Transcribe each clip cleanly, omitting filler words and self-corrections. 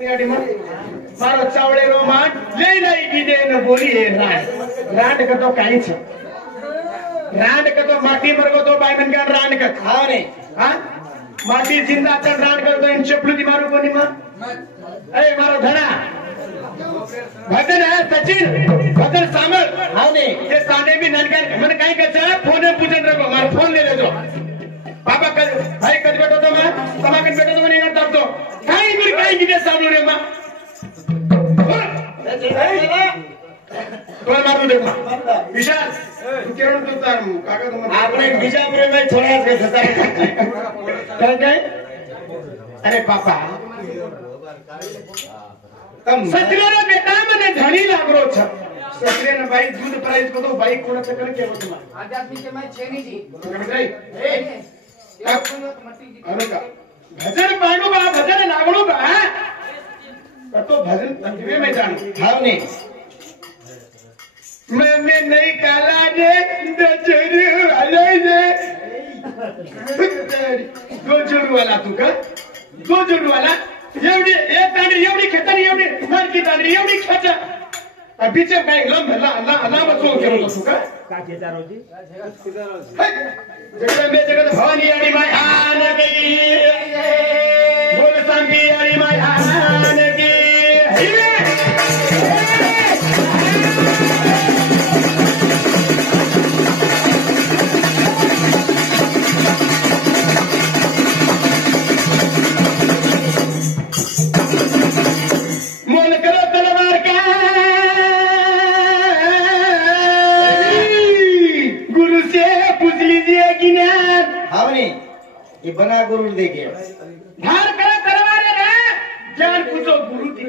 मारो चावड़े रो मान ले नहीं कीधे न बोली है रांड का तो काई छ रांड का तो माटी मरगो तो बाई मन का रांड का खाओ ने हां माटी जिंदा चल रांड कर तो इन चपलुदी मारो कोनी मा ए मारो धना भजन है सचिन भजन सामल हां ने ये साने भी ननकर मन काई कचा फोन पूजन रगो मारो फोन ले लेजो पापा कर भाई कद बेटो तो मैं समाकन बेटो तो नहीं करता तो काई भी काई कीधे सानो रे मा तो मारू दे मा विशाल तू केवण तो तार काका तुम आपने बिजापुर में थोड़ा से फसा काय अरे पापा तम सत्रेना बेटा मने धणी लागरो छ सत्रेना भाई दूध प्राइस को तो भाई कोण सकन केव तुम आध्यात्मिक के मैं छेनी जी ए भजन पाणो बा भजन लागणो बा तो भजन तकवे में जान हाव ने मैं नहीं काला रे दजरू आले रे दो जोरू वाला तू का दो जोरू वाला एवढी एक तांडी एवढी खेतानी एवढी मन की तांडी एवढी खेचा बीच में काय लम ला बसो केलो तू का खेचा रोजी जगत में जगत भवानी आनी माय आन गई बोल सांगी आनी माय आन गई ये बना गुरु देखिए धार करा करवाने रे जान पूछो गुरु दी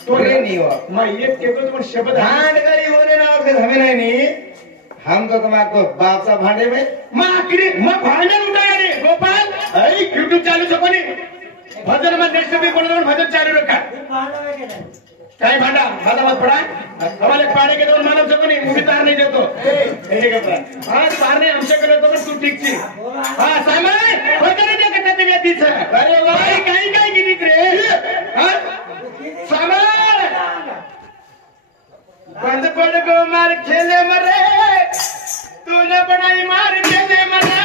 तो रे नहीं हुआ मैं ये केवल तुम शब्द धान करी होने ना फिर हमें नहीं हम तो तुम्हारे बाप सा भांडे में मां आखिरी मैं भांडे उठाया रे गोपाल अरे यूट्यूब चालू सकोनी भजन में नेक्स्ट भी बोल भजन चालू रखा काय भांडा भांडा मत पड़ा हमारे पाड़े के दोन मानव सको नहीं मुझे तार नहीं देतो ऐसे करता हां तार नहीं हमसे करे तो तू ठीक छी हां सामान वगैरह दे कटा दे दी छ अरे भाई काई काई की दिख रे हां सामान बंद पड़ गो मार खेले मरे तूने बनाई मार खेले मरे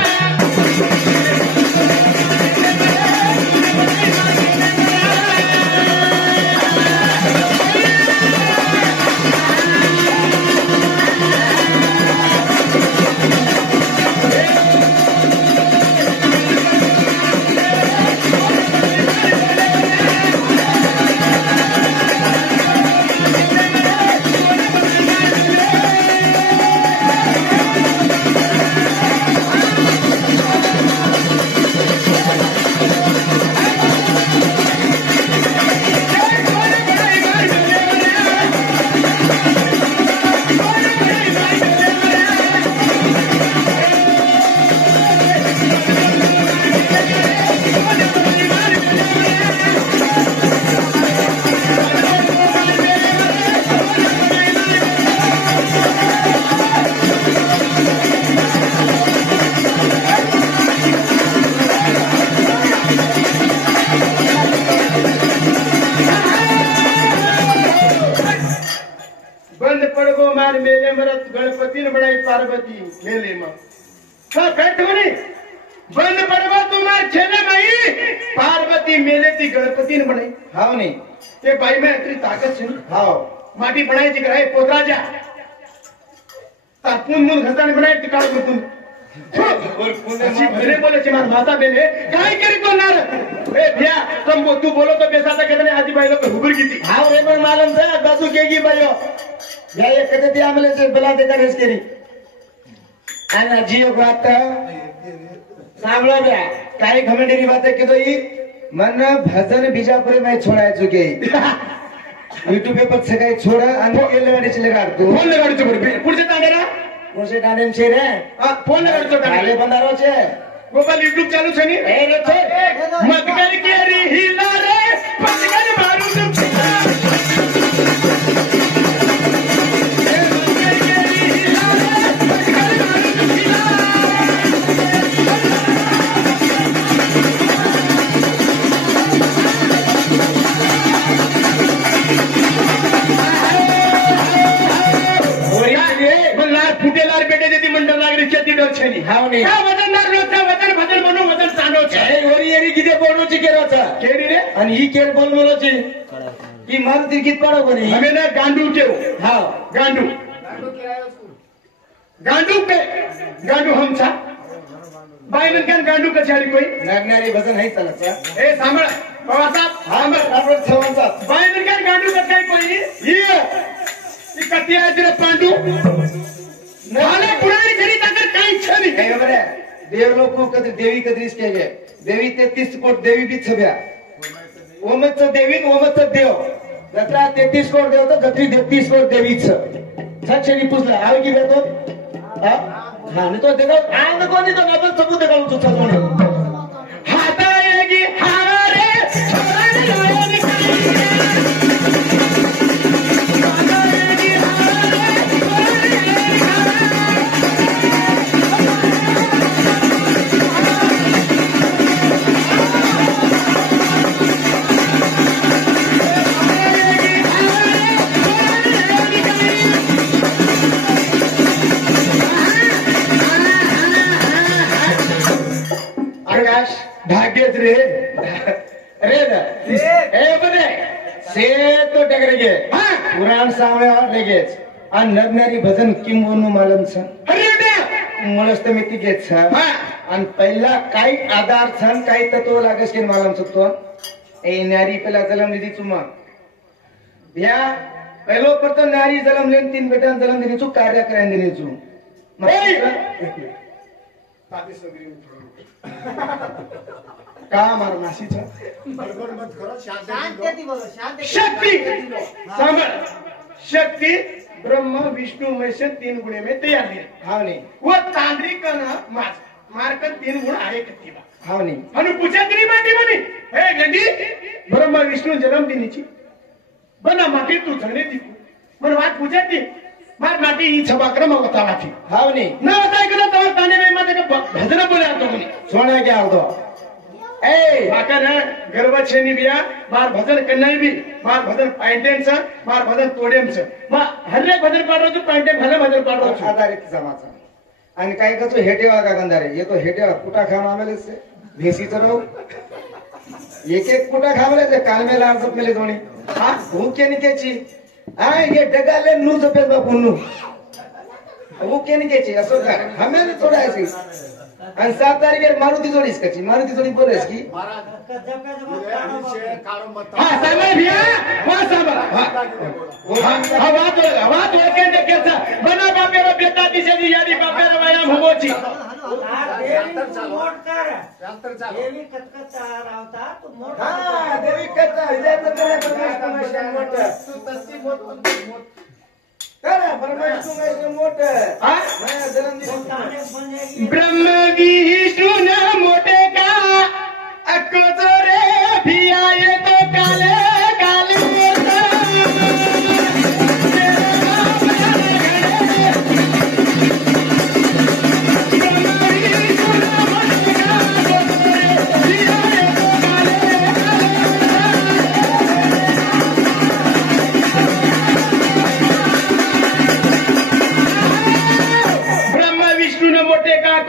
मेले मरत गणपति ने बनाई पार्वती खेले में हाँ बैठ नहीं बंद पड़वा तुम्हारे खेले में पार्वती मेले थी गणपति ने बनाई हाँ नहीं ये भाई मैं इतनी ताकत सुन हाँ माटी बनाई थी कराए पोतरा जा तापुन मुन घसा ने बनाई टिकाड़ में तुम और पुणे भरे बोले चिमार माता बेले काय करी तो नार ए भैया तुम तू बोलो तो पैसा था कितने आदि भाई लोग हुबर की थी हाँ रे पर मालूम था दादू केगी भाइयों या ये कहते थे आमले से बुला देकर इसके नहीं आना जियो बात सांभळा बे काय घमंडीरी बात है कि तो ये मन भजन बीजापुर में छोड़ा चुके यूट्यूब पे पर सकाळी छोड़ा आणि केले गाडी चले काढतो फोन लगाडतो बरोबर पुढचे तांडे ना पुढचे तांडे छे रे फोन लगाडतो काले बंदारो छे गोपाल यूट्यूब चालू छे नी ए रे छे मत कर के रे हिला रे पटकन मारू तो केराचा केरी रे आणि ही केर बोलमोलाची ही मारुती गीत पाडो कोणी हमें ना गांडू केव हा गांडू गांडू पे गांडू हमचा बायन क्या गांडू कछाड़ी कोई लागणारे भजन आहे चालत ए सांभळ बाबासाहेब सांभळ आपण सर्वांचा बायन क्या गांडू कछाड़ी कोई ये कती आहे तिला पांडू मला पुराणी चरित अगर काही इच्छा नाही काय बरं देव लोक कधी देवी कधीच केले देवी 33 कोट देवी बी छब्या ओमच देवी ओमच देव जत्रा 33 कोट देव तर जत्री 33 कोट देवीच साक्षरी पुसला आवे की बेतो हा हा नाही तो देखो आंग कोणी तो आपण सबूत देखो तुझा कोणी हाताएगी हारे छोड़ने लायक हाताएगी हारे आकाश भाग्यच रे रे ए बने से तो टकरेगे हा पुराण सावया लगेच आणि नगनारी भजन किंबोनु मालम छ अरे बेटा मळस्त मी तिघेच छ हा आणि पहिला काही आधार छन काही तत्व लागस की मालम सकतो ए नारी पेला जलम दिदी चुमा या पहिलो पर तो नारी जलम लेन तीन बेटा जलम दिनी चु कार्य करायन दिनी चु का मार मासीचा शक्ति सांभळ शक्ति ब्रह्म विष्णु महेश 3 गुणे में तैयार है हाव नाही वो तांत्रिक ना मारकर 3 गुण आहे कतीबा हाव नाही आणि पूजा करी माटी म्हणे हे गंडी ब्रह्म विष्णु जन्म दिनीची बना माटी तू झणे दी मन वाट पूजा दी मार माटी ही छबाक्रम होता वाटी हाव नाही ना होता इकडे तर ताने में मध्ये भजन बोले आता म्हणे सोना क्या होतो ए बाकर गर्व छेनी बिया मार भजन कन्नाई भी मार भजन पाइंटेन छ मार भजन तोडेम छ मा हर भजन पाडो तू पाइंटेन भले भजन पाडो छ आधार आहे जमाचा आणि काय करतो हेटेवा का गंधारे येतो हेटेवा कुटा खाऊन आमेले से भेसीचं राहू एक एक कुटा खावले ते कालमेला अर्जप मेले दोणी हा भूक निकेची हा ये डगाले नू जपेल बापूनू भूक निकेची असो का हमें थोडा ऐसी आणि 7 तारखेर मारुती जोडीस कची मारुती जोडी बोलेस की हा सांभाळ भिया वा सांभाळ हा वात ओळखेंदे केसा बना बापेरो बेटा दिसेदी यादी बापेरो व्यायाम होबोची देवी कटकट रावता तू मोठ हा देवी कथा विजयाचं केलं मोठं करा परमेश्वर मोठं हा माझ्या जन्मदिन ब्रह्म विष्णु न मोटे का अकोतो रे भिया ये तो काले काले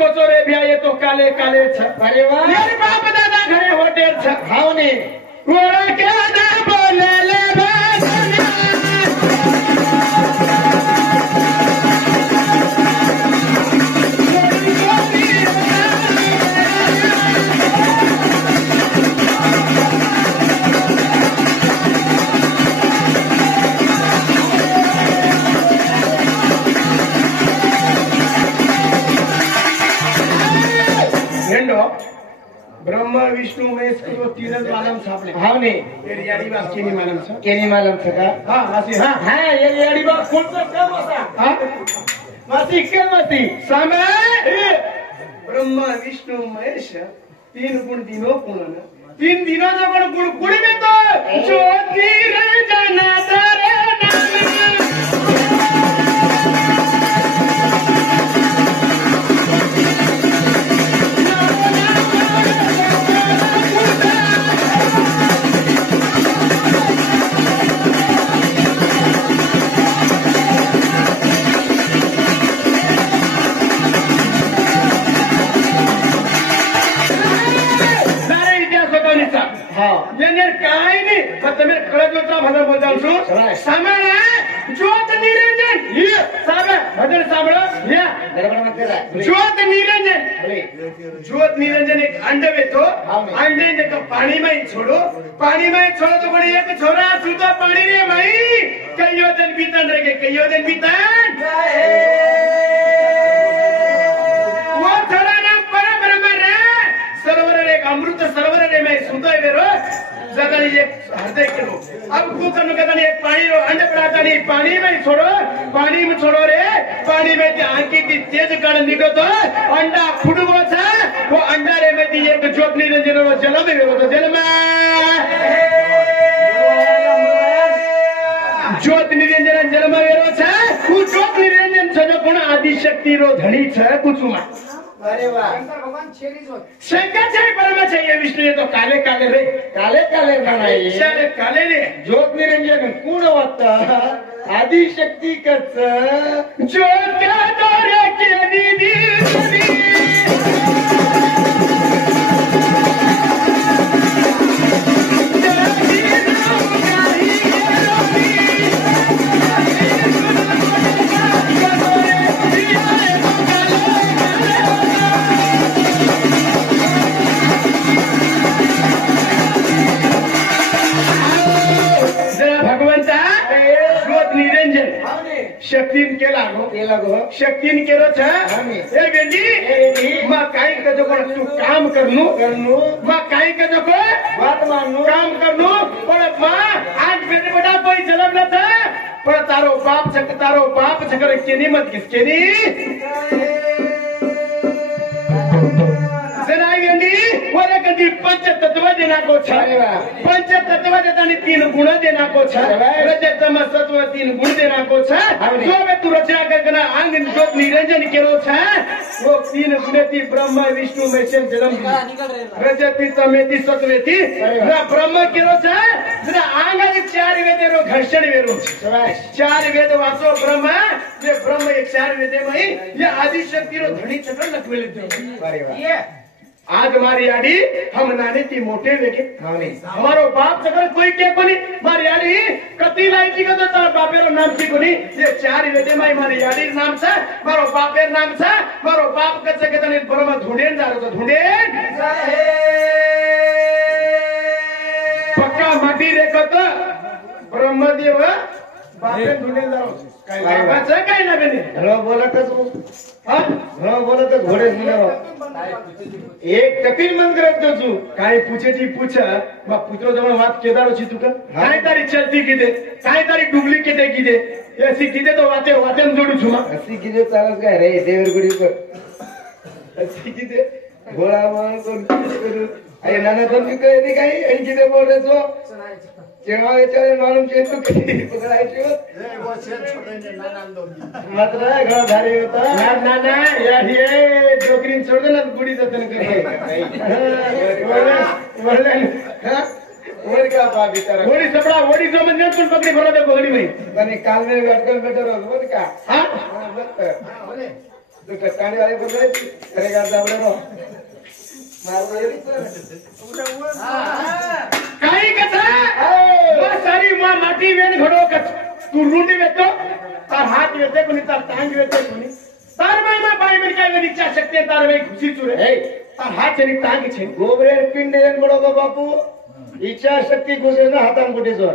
कोचोरे भी आये तो काले काले छ अरे वाह मेरे बाप दादा घरे होटेल छ हाव ने गोरा क्या ना बोले ले बाजना ब्रह्म विष्णु महेश को 3 मालम सापडे हाव ने तेरी याडी बाप केनी मालम छ केनी मालम सका हा मासी हा हा ये याडी बाप कोणचं काम असा हा मासी काय मासी सामे ब्रह्म विष्णु महेश 3 गुण दिनो गुण 3 दिनो जो गुण गुण में तो ज्योति रे जना तारे हाँ। ये काय नहीं फक्त मैं कळत होता भजन बोलता हूँ सामना ज्योत निरंजन ये साबे भजन सामना या ज्योत निरंजन ज्योत निरंजन एक अंडे में तो अंडे ने तो पानी में ही छोड़ो तो बड़ी एक छोरा सुतो पानी रे माई कईयो दिन बीतन रहे कईयो दिन बीतन वो छोरा ना परम रे सरोवर रे अमृत सरोवर रे मैं सुतो है रो जगह ये हृदय के लो अब तू करने का नहीं पानी रो अंडे पड़ाता नहीं पानी में छोड़ो रे पानी में ती आंकी ती तेज कर निको तो अंडा फुटगो था वो अंडा रे में ती एक ज्योत निरंजन रो जल में रो जल में ज्योत निरंजन जल में रो था वो ज्योत निरंजन छ जो कोण आदि शक्ति रो धनी छ कुसुमा अरे वाह शंकर चाहिए परमा चाहिए विष्णु ये तो काले काले रे काले बनाए काले रे ज्योत निरंजन कोण वाटतं आदि शक्ती कच ज्योत का दौरे के दीदी शक्तीन केला गो शक्तीन केलो छ ए बेंडी मा काय कजो पण तू काम करनु मा काय कजो को बात माननु काम करनु पण मा आज बेटे बड़ा कोई जलम न था पण तारो बाप छकर केनी मत किसकेनी जरा बेंडी वरे कदी पंच तत्व देना को छ पंच तत्व देतानी 3 गुण देना को छ रजत तमस सत्व 3 गुण देना को छ जो में तू रचना करना अंग ज्योत निरंजन केरो छ वो 3 गुणेती ब्रह्मा विष्णु महेश जन्म रजती तमेती सत्वेती ना ब्रह्म केरो छ ना अंग 4 वेद रो घर्षण वेरो 4 वेद वाचो ब्रह्मा जे ब्रह्म एक 4 वेद में ये आदि शक्ति रो धनी चक्र लखवेले अरे वाह आज हमारी आड़ी हम नानी थी मोटे लेके हमारो बाप सगर कोई के कोनी मारी आड़ी कति लाई जी का तो तार बापेरो नाम की कोनी ये 4 वेदे माई मारी आड़ी नाम छ मारो बापेर नाम छ मारो बाप कच के तने ब्रह्म ढूंढेन जा रहो ढूंढेन पक्का माटी रे कत ब्रह्मदेव बापेर ढूंढेन जा रहो काय बाबा छ काय ना बेने हलो बोलतच हां हलो बोलतच घोडे सुनो एक कपिल मंत्र तू काय पूछेची पूछ मग पुत्र जवळ वाद केदार छी तुका काय तारी चलती किदे काय तारी डुप्लिकेट किदे ऐसी किदे तो वातेन जोडू छुमा अशी किती चालत काय रे देवरगुडी कर अशी किती घोडा मान करू अरे नाना पण मी कळली काही आणि किती बोलायचो जेव्हा याच्यावर माणूस येतो किती पकडायची मात्र घरा धारी होता नाना या हे डोकरीन सोड ना गुडी जतन वर का बाबी तर वडी सपडा वडी जो म्हणजे तू पकडी भरला ते गोगडी नाही पण काल में अटकल बेटर हो बर का हां बोले तो कटाणी वाले बोल रहे अरे का जावले रो काही कथा सारी मां माटी वेन घडो कच तू रुंडी वेतो तार हात वेते कोणी तार टांग वेते कोणी तार मां बाई में काय वेनी इच्छा शक्ति तार वे खुशी चुरे ए तार हात छेनी टांग छे गोबरे पिंड एक बडो बापू इच्छा शक्ती घुसे ना हातान कुठे जोर